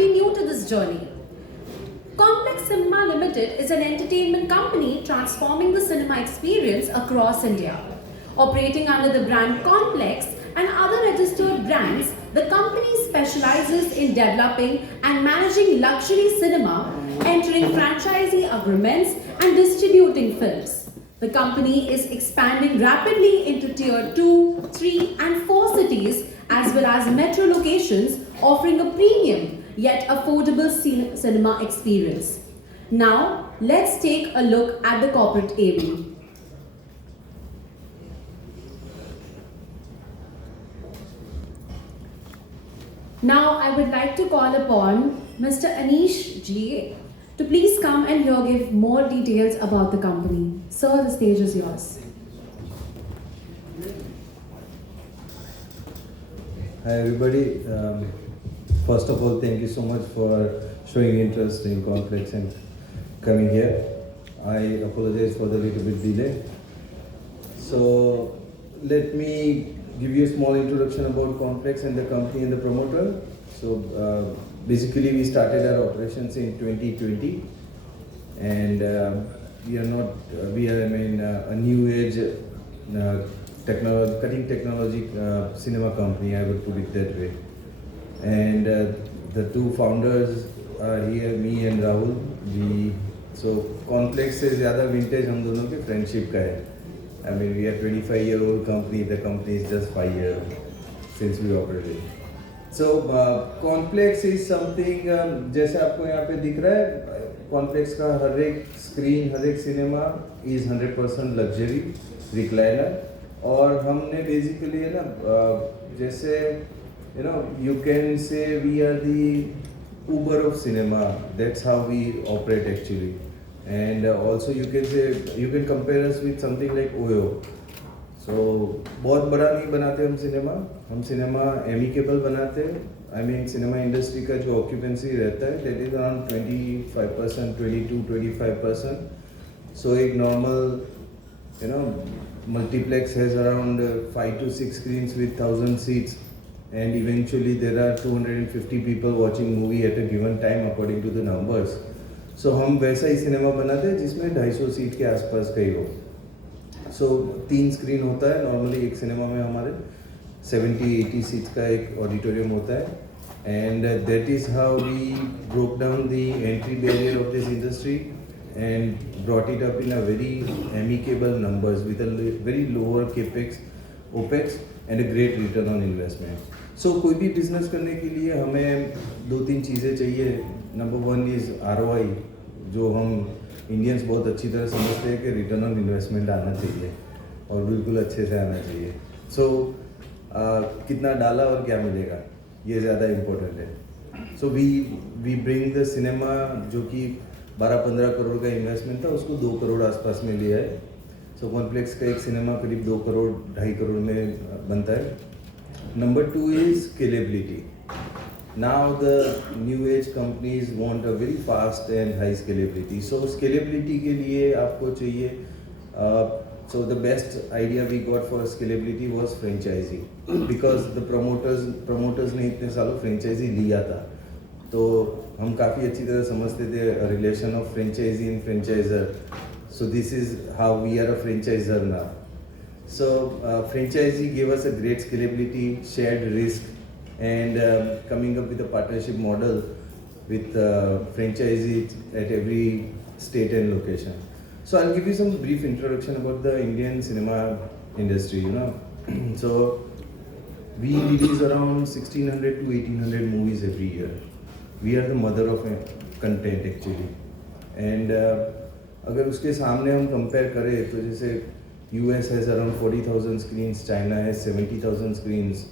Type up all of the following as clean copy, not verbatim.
be new to this journey. Connplex Cinema Limited is an entertainment company transforming the cinema experience across India. Operating under the brand Connplex and other registered brands, the company specializes in developing and managing luxury cinema, entering franchisee agreements and distributing films. The company is expanding rapidly into tier 2, 3 and 4 cities as well as metro locations, offering a premium yet affordable cinema experience. Now, let's take a look at the corporate AV. Now, I would like to call upon Mr. Anish G to please come and here give more details about the company. Sir, the stage is yours. Hi everybody. First of all, thank you so much for showing interest in Connplex and coming here. I apologize for the little bit delay. So let me give you a small introduction about Connplex and the company and the promoter. So basically we started our operations in 2020 and we are a new age cutting technology cinema company, I would put it that way. And the two founders are here, me and Rahul. So Connplex से ज़्यादा vintage हम दोनों के friendship का है. I mean, we are 25-year-old company. The company is just 5 years since we operated. So Connplex is something जैसे आपको यहाँ पे दिख रहा है, Connplex का हर एक screen, हर एक cinema is 100% luxury recliner. और हमने basically है ना जैसे you can say we are the Uber of cinema. That's how we operate actually. And also you can compare us with something like OYO. So बहुत बड़ा नहीं बनाते हम सिनेमा amicable बनाते हैं. I mean cinema industry का जो occupancy रहता है that is around 25%, 22-25%. So एक normal multiplex has around 5 to 6 screens with 1,000 seats. And eventually there are 250 people watching movie at a given time according to the numbers. So हम वैसा ही cinema बनाते हैं जिसमें 250 सीट के आसपास का ही हो. So 3 स्क्रीन होता है नॉर्मली एक सिनेमा में हमारे 70-80 सीट्स का एक ऑडिटोरियम होता है. And that is how we broke down the entry barrier of this industry and brought it up in a very amicable numbers with a very lower capex, opex and a great return on investment. So कोई भी business करने के लिए हमें 2-3 चीज़ें चाहिए. Number 1 is ROI, जो हम इंडियंस बहुत अच्छी तरह समझते हैं कि रिटर्न ऑन इन्वेस्टमेंट आना चाहिए और बिल्कुल अच्छे से आना चाहिए. So कितना डाला और क्या मिलेगा, ये ज़्यादा इम्पोर्टेंट है. So we bring the cinema जो कि 12-15 करोड़ का इन्वेस्टमेंट था उसको 2 करोड़ आसपास में लिया है. So Connplex का एक सिनेमा करीब 2 करोड़ 2.5 करोड़ में बनता है. Number 2 is scalability. Now the new age companies want a very fast and high scalability. So scalability के लिए आपको चाहिए. So the best idea we got for scalability was franchising because the promoters ने इतने सालों franchisee लिया था. तो हम काफ़ी अच्छी तरह समझते थे relation of franchisee and franchisor. So this is how we are a franchisor now. So franchisee gave us a great scalability, shared risk, and coming up with a partnership model with franchisee at every state and location. So I'll give you some brief introduction about the Indian cinema industry. So we release around 1,600 to 1,800 movies every year. We are the mother of content actually. And अगर उसके सामने हम compare करें तो जैसे US has around 40,000 screens, China has 70,000 screens,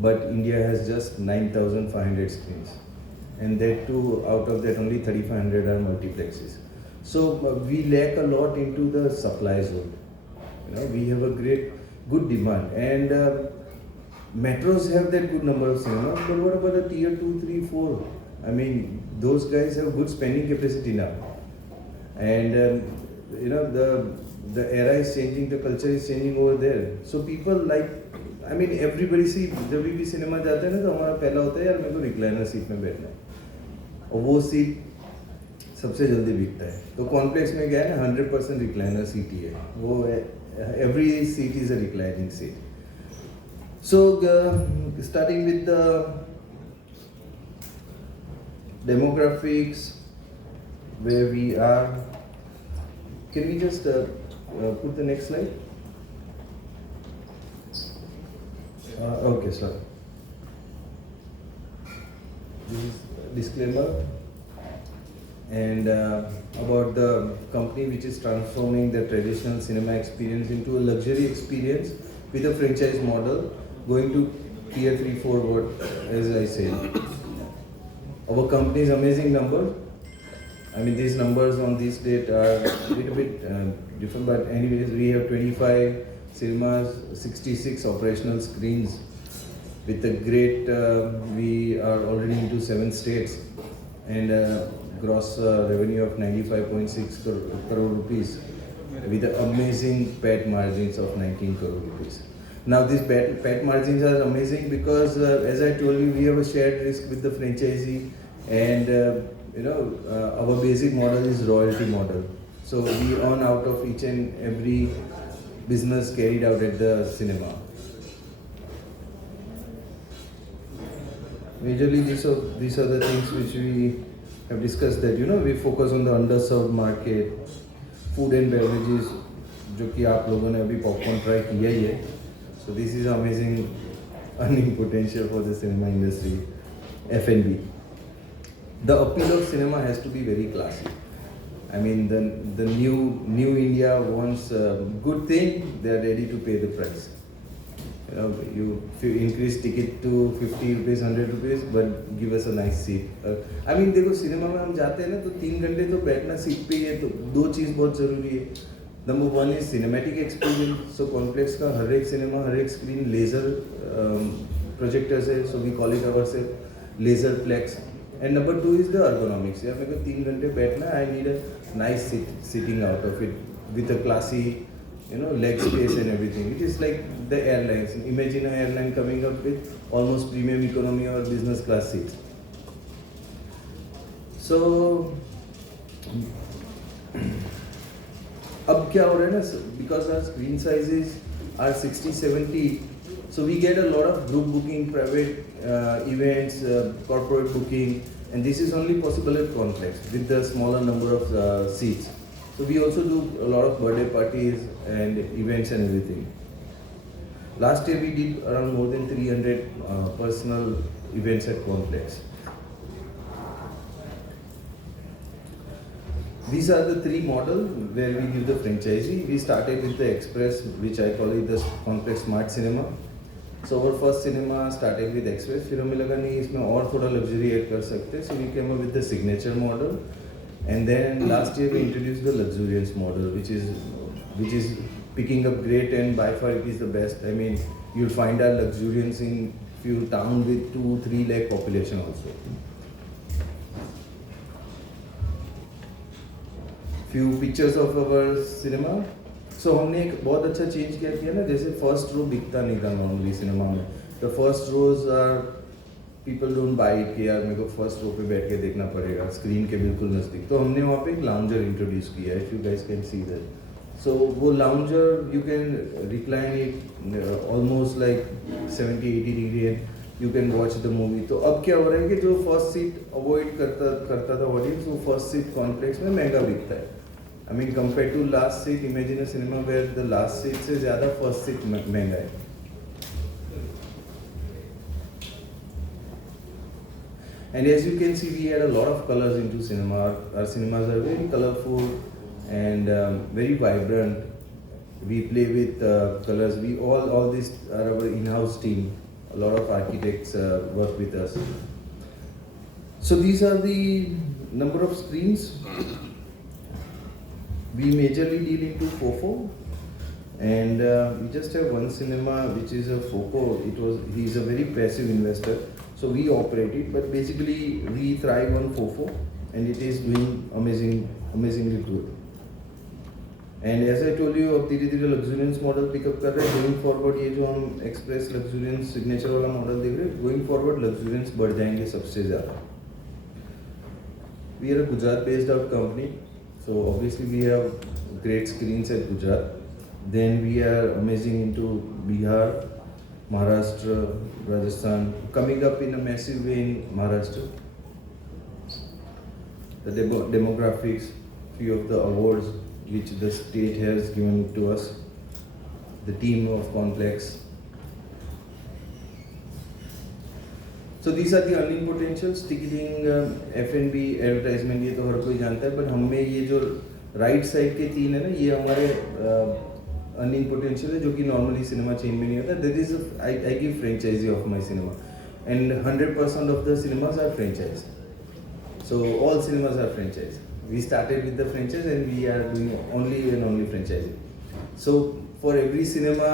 but India has just 9,500 screens, and that too out of that only 3,500 are multiplexes. So we lack a lot into the supply zone. We have a good demand, and metros have that good number of cinemas, but what about the tier 2, 3, 4? I mean, those guys have good spending capacity now. And the era is changing, the culture is changing over there. So people like, I mean everybody see जब भी cinema जाते हैं ना तो हमारा पहला होता है यार मेरे को रिक्लाइनर सीट में बैठना है और वो सीट सबसे जल्दी बिकता है. तो कॉन्प्लेक्स में गया है ना 100% रिक्लाइनर सीट ही है वो. Every seat is a reclining seat. So starting with the demographics, where we are, can we just put the next slide? Okay, sir. This is disclaimer and about the company which is transforming the traditional cinema experience into a luxury experience with a franchise model going to tier 3, 4, what as I said. Our company's amazing number. I mean these numbers on this date are a little bit different, but anyways we have 25 cinemas, 66 operational screens with a great, we are already into 7 states and gross revenue of 95.6 crore rupees with amazing PAT margins of 19 crore rupees. Now these PAT margins are amazing because as I told you, we have a shared risk with the franchisee and our basic model is royalty model. So we earn out of each and every business carried out at the cinema. Majorly these are the things which we have discussed, that we focus on the underserved market, food and beverages, जो कि आप लोगों ने अभी popcorn try किया ही है. So this is amazing earning potential for the cinema industry. F&B. The appeal of cinema has to be very classy. I mean the new India wants a good thing, they are ready to pay the price. If you increase ticket to 50 rupees, 100 rupees, but give us a nice seat. I mean देखो cinema में हम जाते हैं ना तो 3 घंटे तो बैठना सीट पे ही है, तो 2 चीज़ बहुत ज़रूरी है. Number 1 is cinematic experience. So Connplex का हर एक सिनेमा, हर एक स्क्रीन लेजर प्रोजेक्टर्स है, so we call it ourselves laser plex. And number 2 is the ergonomics. यार मेरे को 3 घंटे बैठना, I need a nice sitting out of it with a classy leg space and everything. It is like the airlines. Imagine an airline coming up with almost premium economy or business class seats. So अब क्या हो रहा है ना, because our screen sizes are 60-70, so we get a lot of group booking, private events, corporate booking, and this is only possible at Connplex with the smaller number of seats. So we also do a lot of birthday parties and events and everything. Last year we did around more than 300 personal events at Connplex. These are the 3 models where we give the franchisee. We started with the Express, which I call it the Connplex Smart Cinema. So our first cinema started with Express. फिर हमें लगा नहीं इसमें और थोड़ा luxury add कर सकते, so we came up with the signature model. And then last year we introduced the luxurious model, which is picking up great, and by far it is the best. I mean, you'll find our luxuriance in few towns with 2-3 lakh population also. Few pictures of our cinema. So हमने एक बहुत अच्छा change किया ना, जैसे first row दिखता नहीं था नॉर्मली सिनेमा में. The first rows are people don't buy it कि यार मेरे को फर्स्ट रो पे बैठ के देखना पड़ेगा स्क्रीन के बिल्कुल नज़दीक. तो हमने वहाँ पे एक लाउंजर इंट्रोड्यूस किया है. If you guys can see that. So वो lounger you can recline it almost like 70-80 degree and you can watch the movie. तो अब क्या हो रहा है कि जो फर्स्ट सीट अवॉइड करता था ऑडियंस, वो फर्स्ट सीट कॉन्प्लेक्स में महंगा बिकता है. I mean compared to last seat, imagine a cinema where the last seat से ज़्यादा first seat महंगा है. And as you can see, we had a lot of colors into cinema. Our cinemas are very colorful and very vibrant. We play with colors. We all this are our in-house team. A lot of architects work with us. So these are the number of screens. We majorly deal into FOFO, and we just have one cinema which is a FOCO. He is a very passive investor, so we operate it. But basically, we thrive on FOFO, and it is doing amazingly good. And as I told you अब धीरे धीरे लग्जूरियंस model pickup कर रहे हैं. Going forward ये जो हम express लग्जूरियंस signature वाला मॉडल देख रहे हैं, गोइंग फॉरवर्ड लग्जूरियंस बढ़ जाएंगे सबसे ज़्यादा. We are a Gujarat based out company, so obviously we have great screens at Gujarat. Then we are amazing into Bihar, Maharashtra, Rajasthan, coming up in a massive way in Maharashtra. The demographics, few of the awards which the state has given to us, the team of Connplex. So these are the earning potentials. Ticketing, F&B, advertisement ये तो हर कोई जानता है, पर हमें ये जो right side के तीन है ना, ये हमारे अर्निंग पोटेंशियल है जो कि नॉर्मली सिनेमा चेन में नहीं होता. That is I give franchisee of my cinema and 100% of the cinemas are franchise. So all cinemas are franchise. We started with the franchise and we are doing only franchising. So for every cinema,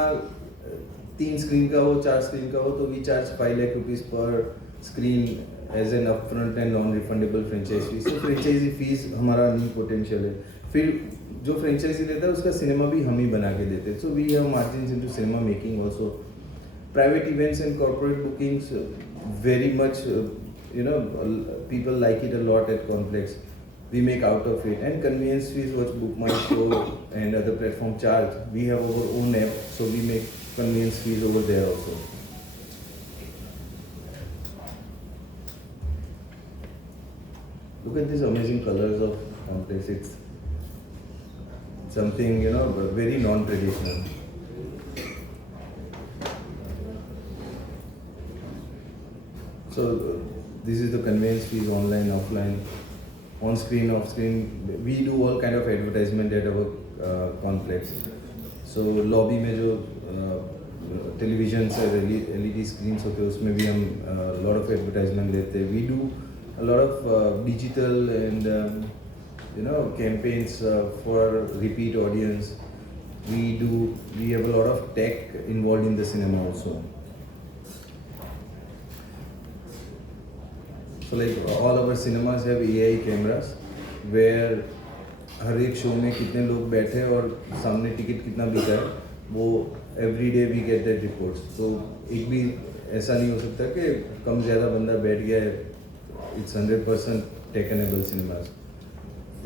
3 screen का हो, 4 screen का हो, तो we charge 5 lakh rupees per screen as an upfront and non-refundable franchise fee. So franchisee fees हमारा earning potential है. फिर जो franchise लेता है उसका सिनेमा भी हम ही बना के देते हैं. So we have margins into cinema making also. Private events and corporate bookings, very much. People like it a lot at Connplex. We make out of it, and convenience fees which BookMyShow and other platform charge. We have our own app, so we make convenience fees over there also. Look at these amazing colors of Connplex. It's something very non-traditional. So this is the conveyance fees, online, offline, on screen, off screen. We do all kind of advertisement at our Connplex. So lobby में जो television से LED screens होते हैं उसमें भी हम lot of advertisement लेते हैं. We do a lot of digital and campaigns for repeat audience. We have a lot of tech involved in the cinema also. So like all our cinemas have AI cameras where हर एक show में कितने लोग बैठे हैं और सामने ticket कितना बिका है, वो every day we get that reports. तो एक भी ऐसा नहीं हो सकता कि कम ज़्यादा बंदा बैठ गया है. It's 100% takeable cinemas.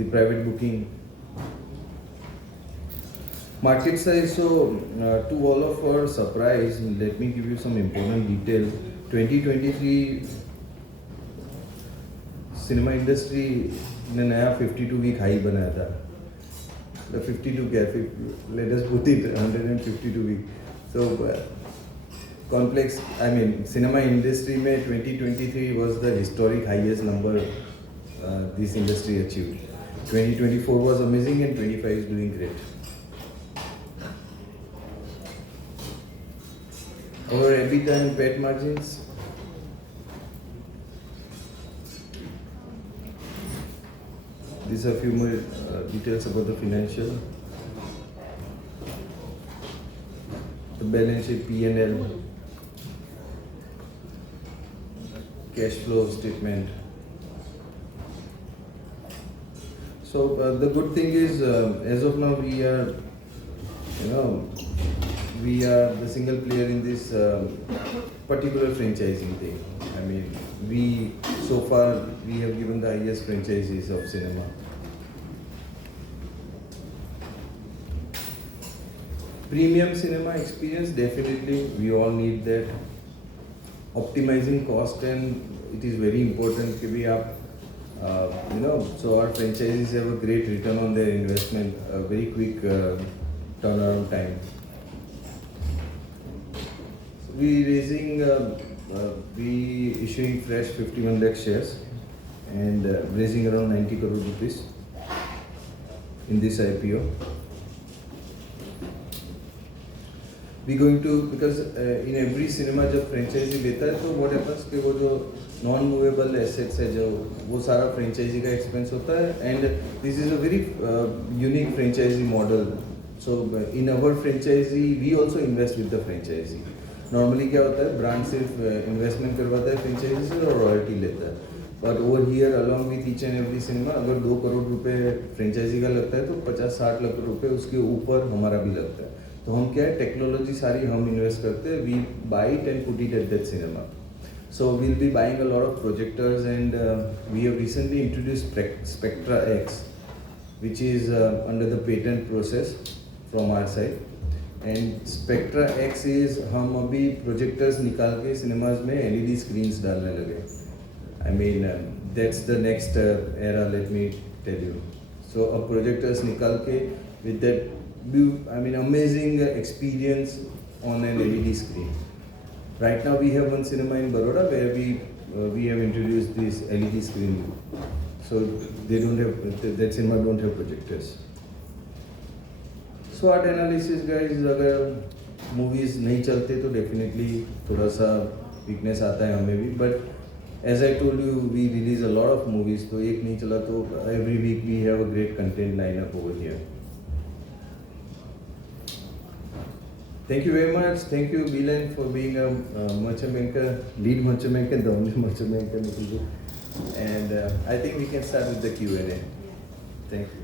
The private booking market size. So to all of our surprise, let me give you some important detail. 2023 cinema industry ने नया 52 वीक हाई बनाया था. 52 क्या, let us put it 152 week. So complex, I mean cinema industry में 2023 was the historic highest number this industry achieved. 2024 was amazing and 25 is doing great. Our EBITDA and PAT margins. These are a few more details about the financial. The balance sheet, P&L, cash flow statement. So the good thing is, as of now, we are the single player in this particular franchising thing. I mean, so far we have given the highest franchises of cinema. Premium cinema experience, definitely we all need that. Optimizing cost, and it is very important कि भी आप so our franchises have a great return on their investment, a very quick turnaround time. So we issuing fresh 51 lakh shares and raising around 90 crore rupees in this IPO. We going to, because in every cinema जब franchisee लेता है तो what happens कि वो जो non movable assets है जो वो सारा फ्रेंचाइजी का एक्सपेंस होता है. And this is a very unique franchisee model. So in our franchisee we also invest with the franchisee. Normally क्या होता है, ब्रांड सिर्फ इन्वेस्टमेंट करवाता है फ्रेंचाइजी से और रॉयल्टी लेता है. But over here along with each and every cinema अगर 2 करोड़ रुपए फ्रेंचाइजी का लगता है तो 50-60 लाख रुपए उसके ऊपर हमारा भी लगता है. तो हम क्या है टेक्नोलॉजी सारी हम इन्वेस्ट करते हैं, we buy it and put it at that cinema. So we'll be buying a lot of projectors, and we have recently introduced Spectra X, which is under the patent process from our side. And Spectra X is हम अभी projectors निकाल के cinemas में LED screens डालने लगे. I mean that's the next era, let me tell you. So अब projectors निकाल के with that amazing experience on an LED screen. Right now we have one cinema in Baroda where we have introduced this LED screen. So they don't have, that cinema don't have projectors. SWOT analysis guys, अगर movies नहीं चलते तो definitely थोड़ा सा weakness आता है हमें भी. But as I told you, we release a lot of movies. तो एक नहीं चला तो every week we have a great content lineup over here. Thank you very much. Thank you, Bilan, for being a merchant banker, lead merchant banker, the only merchant banker. And I think we can start with the Q&A. Thank you.